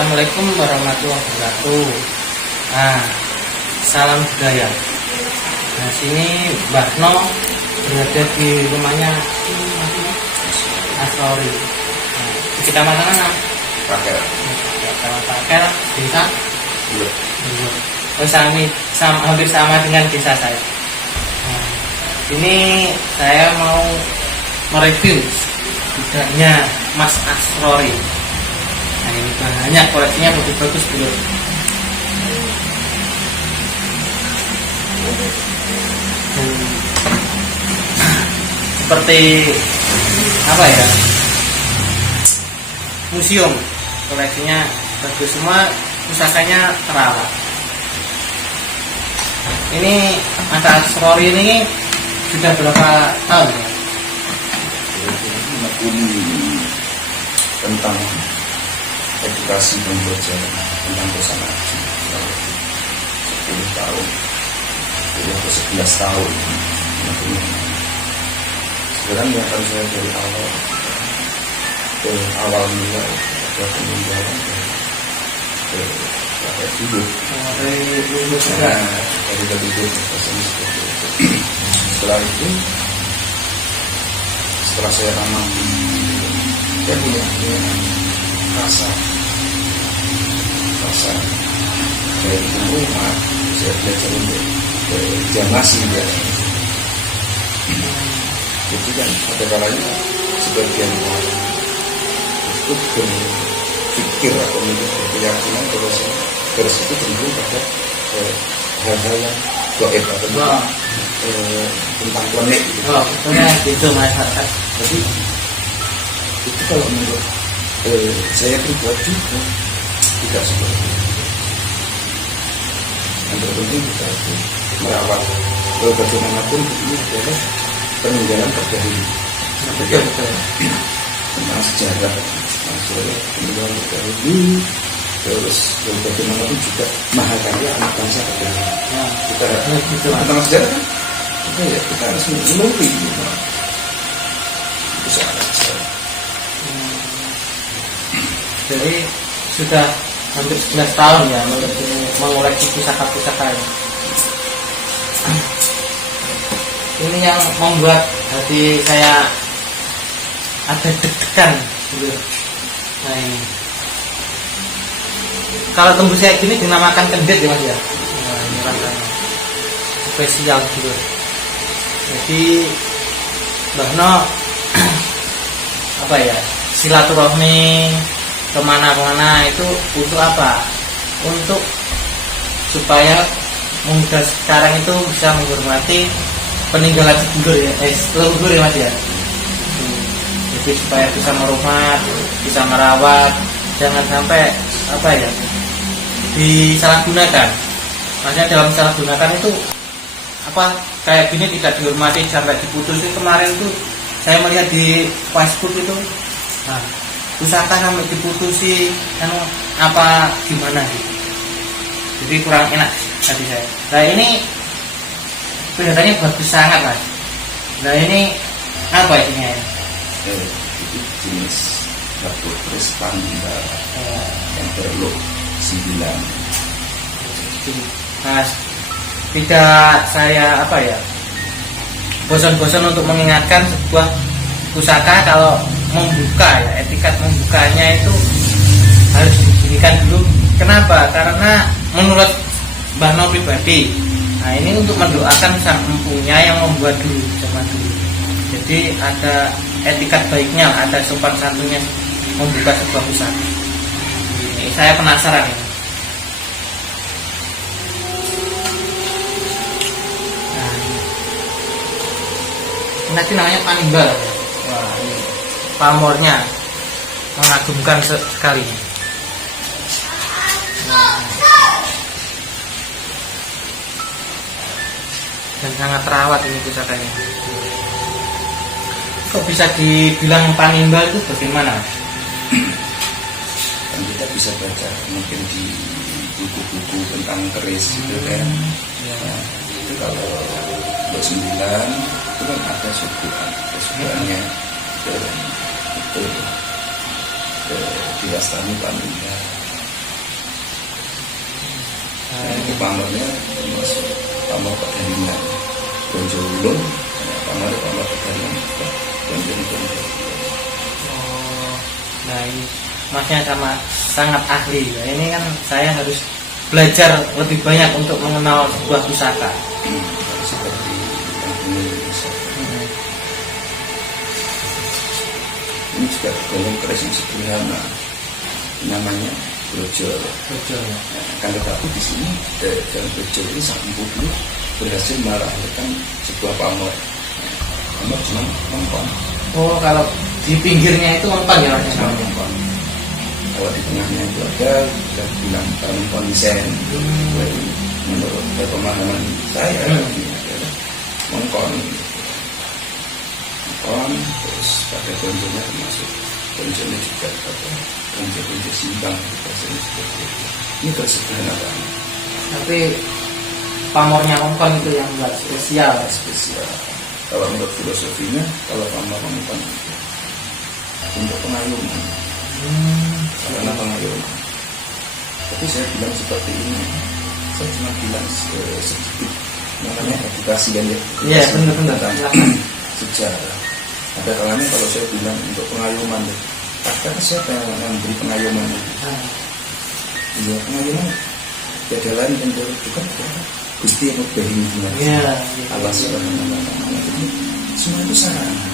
Assalamualaikum warahmatullahi wabarakatuh. Nah, salam budaya. Nah, sini Mbah No berada di rumahnya Asrori. Nah, di kecamatan mana? Pakai. Kecamatan Pakel, desa. Iya. Hampir sama dengan desa saya. Nah, ini saya mau mereview gudangnya Mas Asrori. Nah, ini banyak koleksinya, bagus-bagus dulu. Seperti apa ya, museum, koleksinya bagus semua, pusakanya terawat. Ini Mas Asrori ini sudah berapa tahun ya? Tentang edukasi pembelajaran tentang busana haji 10 tahun, 11 tahun. Sebenarnya kan saya dari awal mula ada peninggalan pakai duduk. Dari dulu juga. Dari duduk seperti itu. Setelah saya ramah, saya punya rasa dari rumah. Saya belajar untuk jamasi ya. Itu kan pada kalanya sebagian orang itu berpikir atau berkeyakinan bahwa garis itu cenderung pada hal-hal yang gaib atau tentang planet gitu. Betulnya gitu Mas. Jadi itu kalau menurut saya pribadi tidak seperti itu. Yang terpenting kita itu merawat bagaimanapun ini adalah peninggalan terdahulu. Betul. Tentang sejarah peninggalan terdahulu, terus bagaimanapun juga mahakarya anak bangsa terdahulu. Kita tentang sejarah kan kita harus meneliti itu saja. Jadi sudah hampir 11 tahun ya mengoleksi pusaka-pusaka ini. Ini yang membuat hati saya ada deg-degan gitu. Nah ini, kalau tembus kayak gini dinamakan kendit ya Mas ya. Nah, ini rasanya spesial gitu. Jadi Mbah No apa ya, silaturahmi kemana-mana itu untuk apa? Untuk supaya muda sekarang itu bisa menghormati peninggalan leluhur ya Mas ya. Jadi supaya bisa merumah, bisa merawat, jangan sampai apa ya, disalahgunakan. Maksudnya dalam disalahgunakan itu apa, kayak gini tidak dihormati sampai diputusin. Kemarin tuh saya melihat di Facebook itu, nah, pusaka sampai diputusi apa gimana gitu. Jadi kurang enak hati saya. Nah ini kelihatannya bagus sangat Mas. Nah ini apa ini ya? Itu jenis batu keris panda yang berlok 9. Nah, tidak saya apa ya, bosan-bosan untuk mengingatkan sebuah pusaka kalau membuka ya, etikat membukanya itu harus diberikan dulu. Kenapa? Karena menurut Mbah No pribadi, nah ini untuk mendoakan sang empunya yang membuat dulu zaman dulu. Jadi ada etikat baiknya, ada sopan santunnya membuka sebuah pusaka. Ini saya penasaran ya. Nah, nanti namanya panimbal. Wah, ini pamornya mengagumkan sekali. Dan sangat terawat ini pusakanya. Kok bisa dibilang panimbal itu bagaimana? Dan kita bisa baca mungkin di buku-buku tentang keris gitu kan. Nah, itu kalau 29 itu kan ada subuhannya itu diwastani panimbal. Untuk pamornya termasuk pamor Pegaringan, Bronjo Ulung, pamor Pegaringan juga Bronjo. Oh, nah ini masnya sama sangat ahli ya. Ini kan saya harus belajar lebih banyak untuk mengenal sebuah pusaka. Seperti yang ini ini juga tergolong keris yang sederhana, namanya brojol. Kan tetapi di sini dalam brojol ini Sang Empu berhasil melahirkan sebuah pamor. Pamor cuma mempon. Oh, kalau di pinggirnya itu mempon ya Mas? Mempon. Kalau di tengahnya itu ada, kita bilang mempon desain. Menurut pemahaman saya ini adalah mempon. Terus pada bronjonya termasuk bronjonya juga bronjo simbang, ini tersederhana banget. Tapi pamornya mempon itu yang buat spesial. Kalau menurut filosofinya, kalau pamor mempon untuk pengayuman, karena pengayuman. Tapi saya bilang seperti ini, saya cuma bilang sedikit, namanya edukasi kan ya. Iya, benar. Sejarah. Ada kalanya kalau saya bilang untuk pengayuman, karena siapa yang memberi pengayuman itu? Ya, pengayuman beda lain dan bukan Gusti yang berhubungan. Allah Subhanahu wa Ta'ala. Jadi semua itu sarana.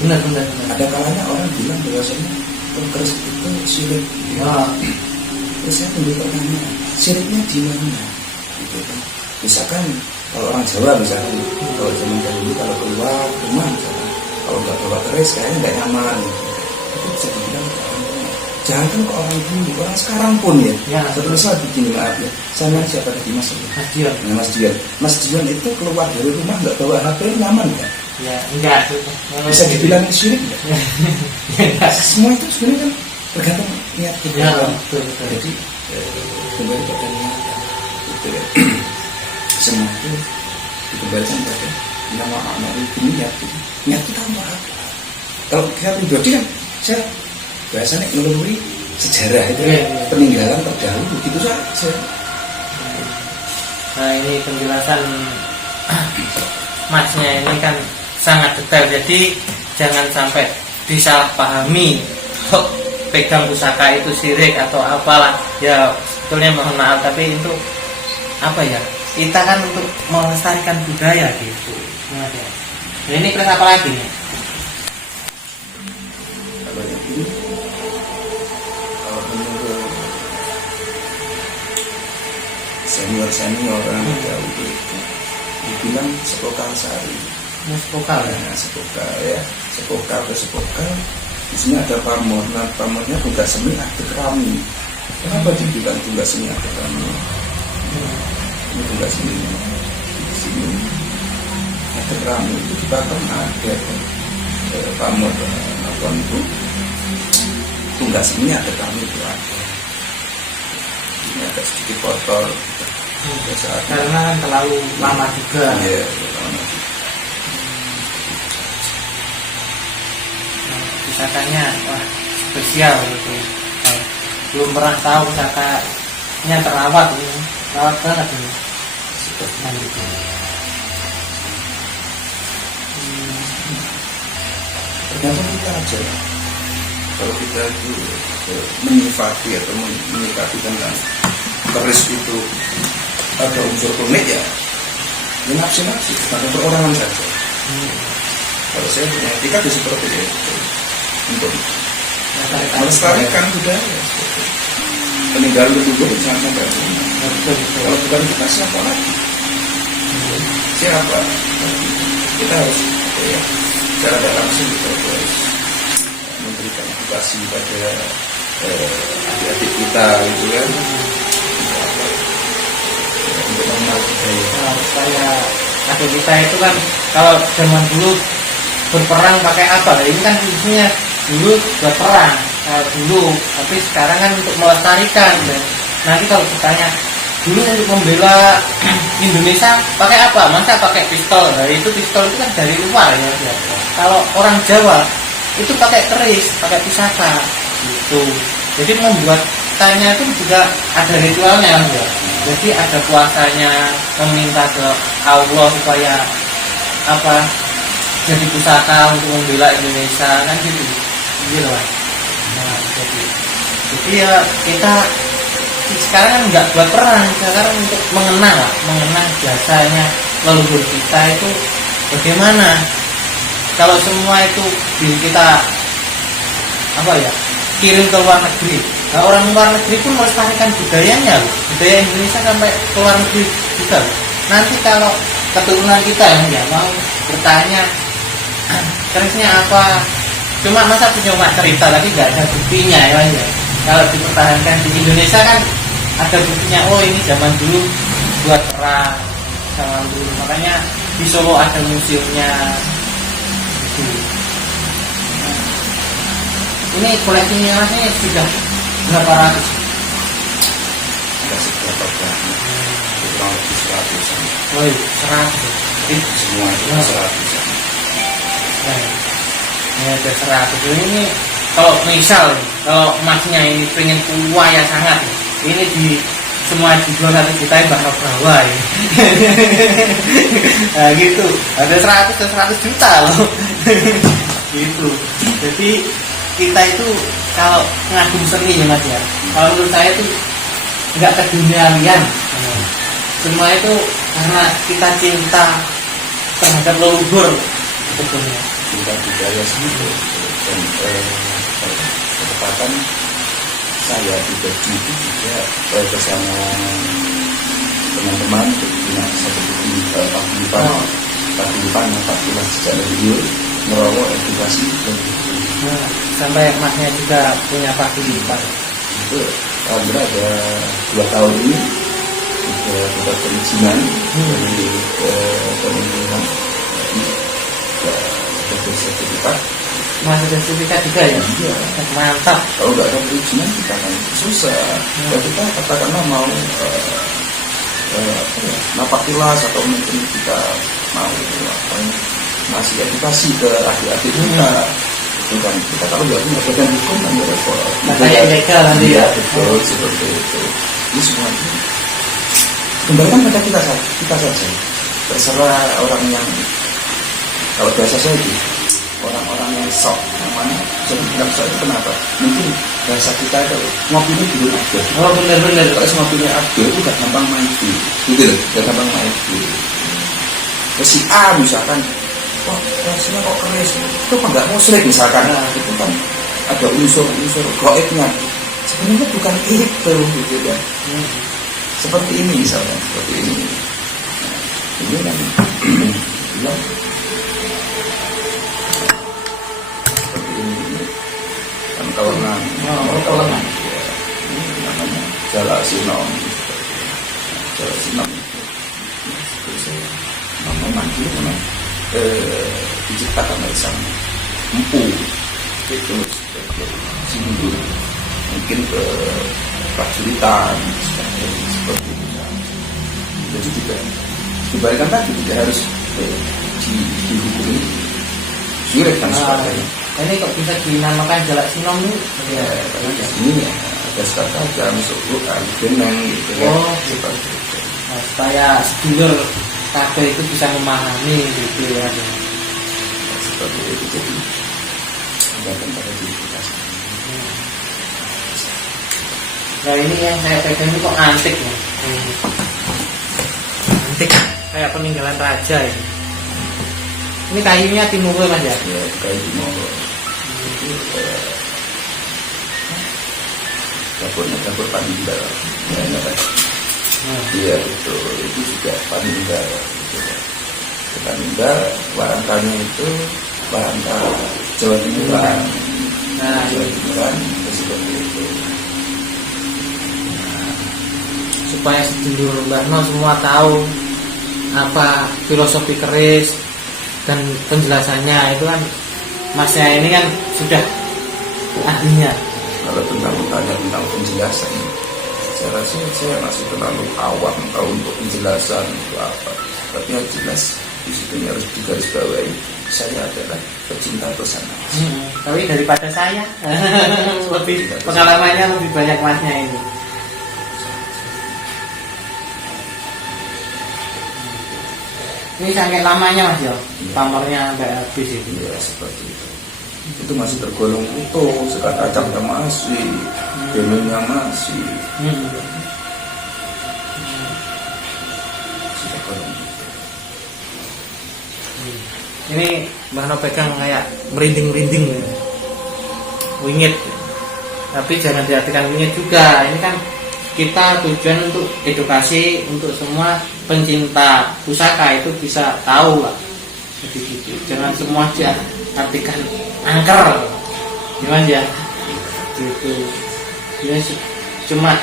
Benar. Ada kalanya orang bilang bahwasanya keris itu syirik. Terus saya tunggu pertanyaan, syiriknya di mana? Gitu kan. Misalkan kalau orang Jawa misalkan, kalau zaman dahulu kalau keluar rumah misalkan, kalau nggak bawa keris kayaknya nggak nyaman. Itu bisa dibilang ke orang rumah. Jangan kan ke orang dulu, orang sekarang pun ya. Satu saat begini maaf ya. Sama siapa tadi Mas Dion. Mas Dion itu keluar dari rumah nggak bawa HP nyaman kan? Ya, enggak. Bisa dibilang syirik nggak? Semua itu sebenarnya kan tergantung niat kita. Ya, betul. Jadi kembali pada niat. Itu ya. Semua itu dikembalikan pada nama amal itu niat. Niat kita untuk apa? Kalau kita pribadi kan, saya biasanya melalui sejarah itu peninggalan terdahulu gitu saja. Nah ini penjelasan Masnya ini kan sangat detail, jadi jangan sampai disalahpahami pegang pusaka itu syirik atau apalah. Ya sebetulnya mohon maaf, tapi itu apa ya, kita kan untuk melestarikan budaya gitu. Nah, ini keris apa lagi nih? Kalau yang ini, kalau menurut senior orang jauh itu dibilang sepokal sari. Sepokal ya? Sepokal ya, sepokal. Di sini ada pamor. Nah, pamornya bukan semi ada rami. Kenapa dibilang tunggal semi ada rami? Ini tunggal semi. Di sini ada rami itu di patung ada pamor apa itu? Tunggal semi ada rami itu ada. Ini agak sedikit kotor. Karena terlalu lama juga. Iya, lama juga. Pusakanya wah spesial gitu. Belum pernah tahu pusakanya terawat ini. Terawat banget ini. Gitu. Tergantung kita aja. Kalau kita itu menyifati atau menyikapi tentang keris itu ada unsur unik ya nafsi pada perorangan saja. Kalau saya punya etika itu seperti itu untuk melestarikan budaya peninggalan leluhur jangan sampai punah. Kalau bukan kita siapa lagi? Siapa? Kita harus ya, secara tidak langsung kita harus memberikan edukasi pada adik-adik kita gitu kan. Untuk mengenal budaya. Supaya adik kita itu kan kalau zaman dulu berperang pakai apa? Ini kan fungsinya dulu buat perang dulu, tapi sekarang kan untuk melestarikan. Dan nanti kalau ditanya dulu untuk membela Indonesia pakai apa? Masa pakai pistol? Nah, itu pistol itu kan dari luar ya. Kalau orang Jawa itu pakai keris, pakai pusaka gitu. Jadi membuat kitanya itu juga ada ritualnya ya. Jadi ada puasanya meminta ke Allah supaya apa jadi pusaka untuk membela Indonesia kan gitu Mas. Nah, jadi ya kita sekarang kan nggak buat perang, sekarang untuk mengenang jasanya leluhur kita itu bagaimana. Kalau semua itu kita apa ya kirim ke luar negeri, nah, orang luar negeri pun melestarikan budayanya, budaya Indonesia sampai ke luar negeri juga. Nanti kalau keturunan kita yang mau bertanya kerisnya apa, cuma masa cuma cerita tapi nggak ada buktinya ya. Kalau dipertahankan di Indonesia kan ada buktinya, oh ini zaman dulu buat perang zaman dulu, makanya di Solo ada museumnya. Ini koleksinya Masnya sudah berapa ratus? Ada seberapa banyak, kurang lebih 100-an. Oh, 100. Semua itu 100-an. Ini ada 100. Ini kalau misal kalau Masnya ini pengen tua ya sangat, ini di semua dijual 1 juta bakal bawah ya. Nah gitu, ada 100 dan 100 juta loh. Gitu. Jadi kita itu kalau ngagum seni ya Mas ya, kalau menurut saya itu nggak keduniawian. Semua itu karena kita cinta terhadap leluhur sebetulnya. Cinta budaya sendiri dan ketepatan saya pribadi itu juga bersama teman-teman punya satu buku paguyuban sejak leluhur merawat edukasi dan sampai Masnya juga punya paguyuban. Itu alhamdulillah ada 2 tahun ini sudah dapat perizinan dari pemerintah sudah bersertifikat. Masih sertifikat juga ya? Iya. Mantap. Kalau nggak ada perizinan kita kan susah. Ya kita katakanlah mau napak tilas atau mungkin kita mau ngasih edukasi ke adik-adik kita. Itu kan kita kalau nggak punya badan hukum kan ya repot. Makanya ilegal nanti ya. Betul seperti itu. Ini semua kembalikan pada kita saja. Terserah orang yang kalau bahasa saya itu orang-orang yang sok yang mana jadi bilang sok itu kenapa? Mungkin bahasa kita itu ngopinya belum ada. Oh benar-benar. Kalau ngopinya ada itu gak gampang maju, gitu loh, gak gampang maju. Terus si A misalkan, wah rasanya kok keris, itu apa nggak musrik misalkan, nah, itu kan ada unsur-unsur goibnya. Sebenarnya bukan itu, gitu kan. Seperti ini misalnya, seperti ini. Nah, ini kan bilang seperti ini kan kawanan ya, ini namanya Jalak Sinom memang itu memang diciptakan oleh sang empu itu simbol mungkin ke prajuritan seperti itu. Jadi tidak dibalikan tadi tidak harus dihukumi syirik dan sebagainya. Ini kok bisa dinamakan Jalak Sinom nih? Ya, karena ini ya ada kata aja masuk Quran dengan gitu ya. Oh, seperti itu. Nah, supaya sedulur kabeh itu bisa memahami gitu ya. Seperti itu jadi kembalikan pada diri kita. Nah ini yang saya pegang ini kok antik ya. Antik kayak peninggalan raja ini. Ini kayunya Timur Mas ya? Ya, kayu Timur. Itu dapur Paninggal. Ya, kan? Iya betul. Itu juga Paninggal. Paninggal warangkanya itu warangka Jawa Timuran. Nah, Jawa Timuran seperti itu. supaya sedulur Mbah No semua tahu apa filosofi keris dan penjelasannya itu kan Masnya ini kan sudah ahlinya. Kalau tentang penjelasan, saya rasa saya masih terlalu awam tahu untuk penjelasan itu apa. Tapi yang jelas di situ harus digarisbawahi, saya adalah pecinta pesona. Tapi daripada saya lebih pengalamannya lebih banyak masnya ini. Ini sampai lamanya mas ya, pamornya sampai habis itu. Ya seperti itu masih tergolong utuh, sekat kacangnya masih, demennya masih. Tergolong utuh. Ini Mbah No pegang kayak merinding-merinding, wingit. Tapi jangan diartikan wingit juga. Ini kan kita tujuan untuk edukasi untuk semua pencinta pusaka itu bisa tahu lah. Jadi gitu. Jangan semua diartikan angker, gimana ya? Gitu. Ini cuma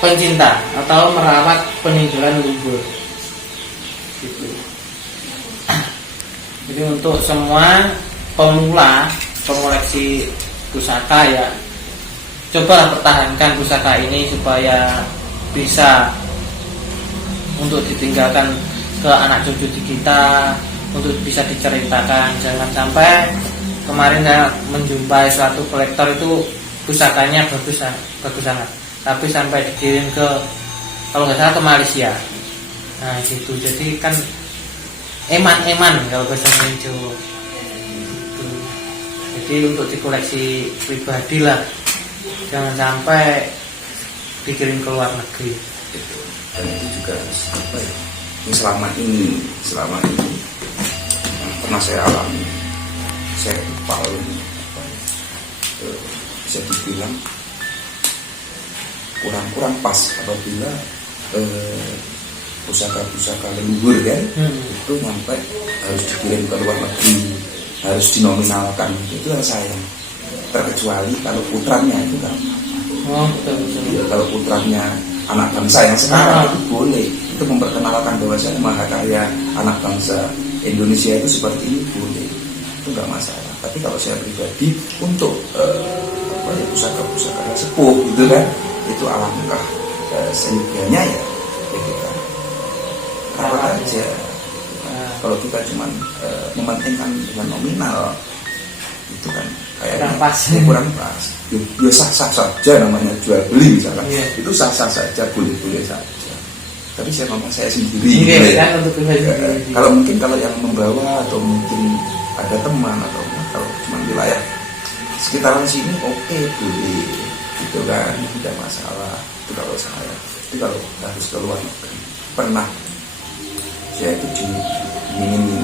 pencinta atau merawat peninggalan leluhur. Gitu. Jadi untuk semua pemula pengoleksi pusaka ya, cobalah pertahankan pusaka ini supaya bisa untuk ditinggalkan ke anak cucu kita, untuk bisa diceritakan. Jangan sampai kemarin saya menjumpai suatu kolektor itu pusakanya bagus sangat, tapi sampai dikirim ke, kalau nggak salah, ke Malaysia. Nah gitu, jadi kan eman kalau bahasa Jawa gitu. Jadi untuk dikoleksi pribadi lah, jangan sampai dikirim ke luar negeri. Dan itu juga apa ya? Yang selama ini yang pernah saya alami, saya paling bisa dibilang kurang pas apabila pusaka leluhur kan itu sampai harus dikirim ke luar negeri, harus dinominalkan, itu yang sayang. Terkecuali kalau putranya itu kan, Betul. ya, kalau putranya anak bangsa yang sekarang itu boleh, itu memperkenalkan bahwa saya mahakarya anak bangsa Indonesia itu seperti ini, boleh, itu nggak masalah. Tapi kalau saya pribadi untuk pusaka sepuh gitu kan, itu alangkah seyogyanya ya kita rawat aja. Kalau kita cuma mementingkan dengan nominal, itu kan kayaknya kurang pas. Ya sah-sah saja namanya jual beli misalkan, itu sah-sah saja, boleh-boleh saja. Tapi saya sendiri gitu ya. Kalau yang membawa atau mungkin ada teman atau kalau cuma wilayah sekitaran sini, oke, boleh gitu kan, tidak masalah. Itu kalau saya, itu kalau harus ke luar negeri. Pernah saya itu ini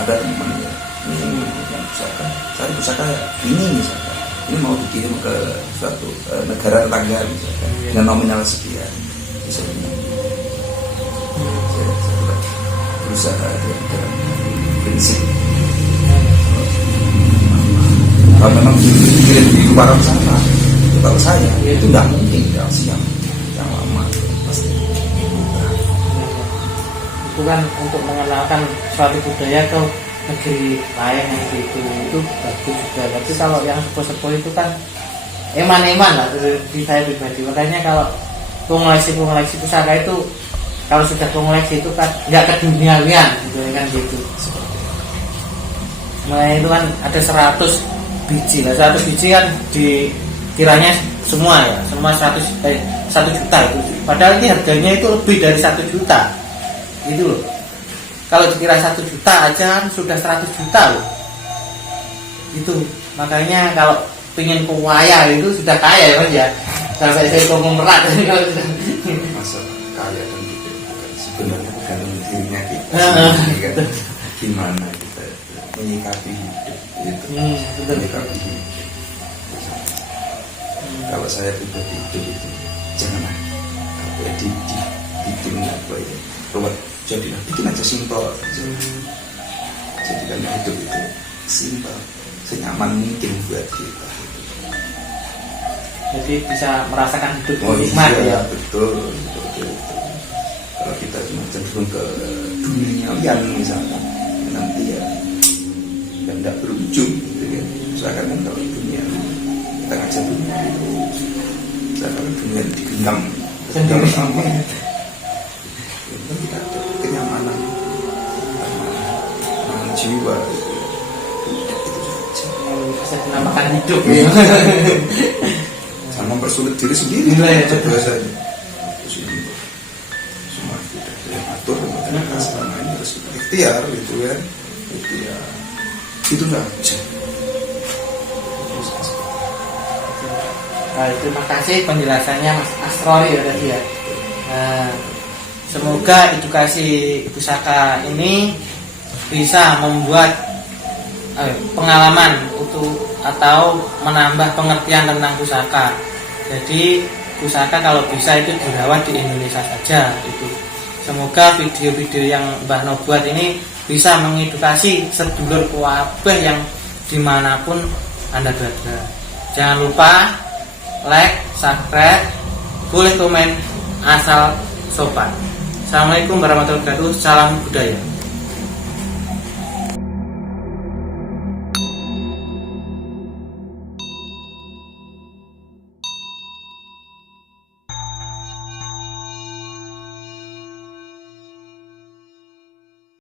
ada teman ya, ini yang pusaka ini misalkan, ini mau dikirim ke suatu negara tetangga misalkan dengan nominal sekian, misalnya saya berusaha dengan prinsip kalau memang dikirim di luar sana, itu kalau saya itu nggak mungkin kasih yang lama pasti. Itu kan untuk mengenalkan suatu budaya ke negeri lain yang itu bagus juga. Tapi kalau yang sepuh-sepuh itu kan eman lah di saya pribadi. Makanya kalau pengoleksi pusaka itu, kalau sudah pengoleksi itu kan nggak keduniawian gitu kan gitu. Makanya itu kan ada 100 biji lah, 100 biji kan dikiranya semua 100 juta itu. Padahal ini harganya itu lebih dari 1 juta. Gitu loh. Kalau dikira 1 juta aja kan sudah 100 juta loh. Itu makanya kalau pengen kaya itu sudah kaya ya Mas ya. Sampai saya ngomong berat kalau sudah masa kaya dan gitu sebenarnya bukan dirinya kita. Gimana kita menyikapi hidup itu. Menyikapi hidup. Kalau saya pribadi itu janganlah bikin apa ya, rumah jadilah bikin aja simpel. Jadikan hidup itu simpel, senyaman mungkin buat kita. Jadi bisa merasakan hidup nikmat ya. Betul. Kalau kita cuma cenderung ke duniawian misalkan, nanti ya tidak berujung gitu kan. Misalkan kan kalau dunia kita ngajak dunia itu, misalkan dunia digenggam sama itu kan kita ada kenyamanan, dua gitu ya. Udah itu saja. Bisa dinamakan hidup ya. Jangan mempersulit diri sendiri. Iya, iya. Coba saja. Terus ini semua tidak ada yang atur, makanya selama ini harus ikhtiar gitu kan. Ikhtiar. Itu saja. Nah, terima kasih penjelasannya Mas Asrori ya tadi ya. Nah, semoga edukasi pusaka ini bisa membuat pengalaman atau menambah pengertian tentang pusaka. Jadi pusaka kalau bisa itu dirawat di Indonesia saja itu. Semoga video-video yang Mbah No buat ini bisa mengedukasi sedulur kabeh yang dimanapun Anda berada. Jangan lupa like, subscribe, boleh komen asal sopan. Assalamualaikum warahmatullahi wabarakatuh. Salam budaya.